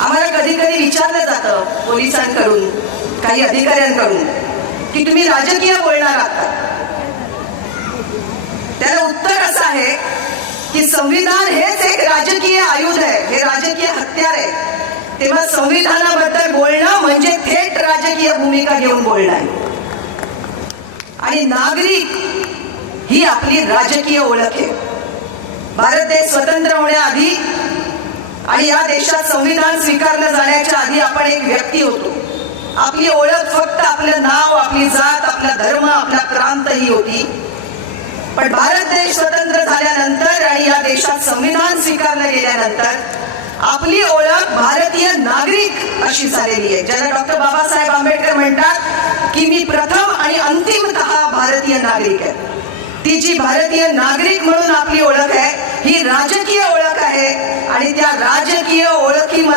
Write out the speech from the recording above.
आम्हाला कधी कधी विचारलं जातं पोलिसांकडून, काही अधिकाऱ्यांकडून, की तुम्ही राजकीय बोलणार आहात. त्याला उत्तर असं आहे की संविधान हेच एक राजकीय आयुध आहे, हे राजकीय हत्यार आहे. तेव्हा संविधानाबद्दल बोलणं म्हणजे थेट राजकीय भूमिका घेऊन बोलणं आहे. आणि नागरिक ही आपली राजकीय ओळख आहे. भारत देश स्वतंत्र होण्याआधी आणि या देशात संविधान स्वीकारलं जाण्याच्या आधी आपण एक व्यक्ती होतो. आपली ओळख फक्त आपलं नाव, आपली जात, आपला धर्म, आपला प्रांत ही होती. पण भारत देश स्वतंत्र झाल्यानंतर आणि या देशात संविधान स्वीकारलं गेल्यानंतर आपली ओळख भारतीय नागरिक अशी झालेली आहे, ज्याला डॉक्टर बाबासाहेब आंबेडकर म्हणतात की मी प्रथम आणि अंतिमतः भारतीय नागरिक आहे. ती जी भारतीय नागरिक म्हणून आपली ओळख आहे ही राजकीय ओळख आहे. आणि त्या राजकीय ओळखीमध्ये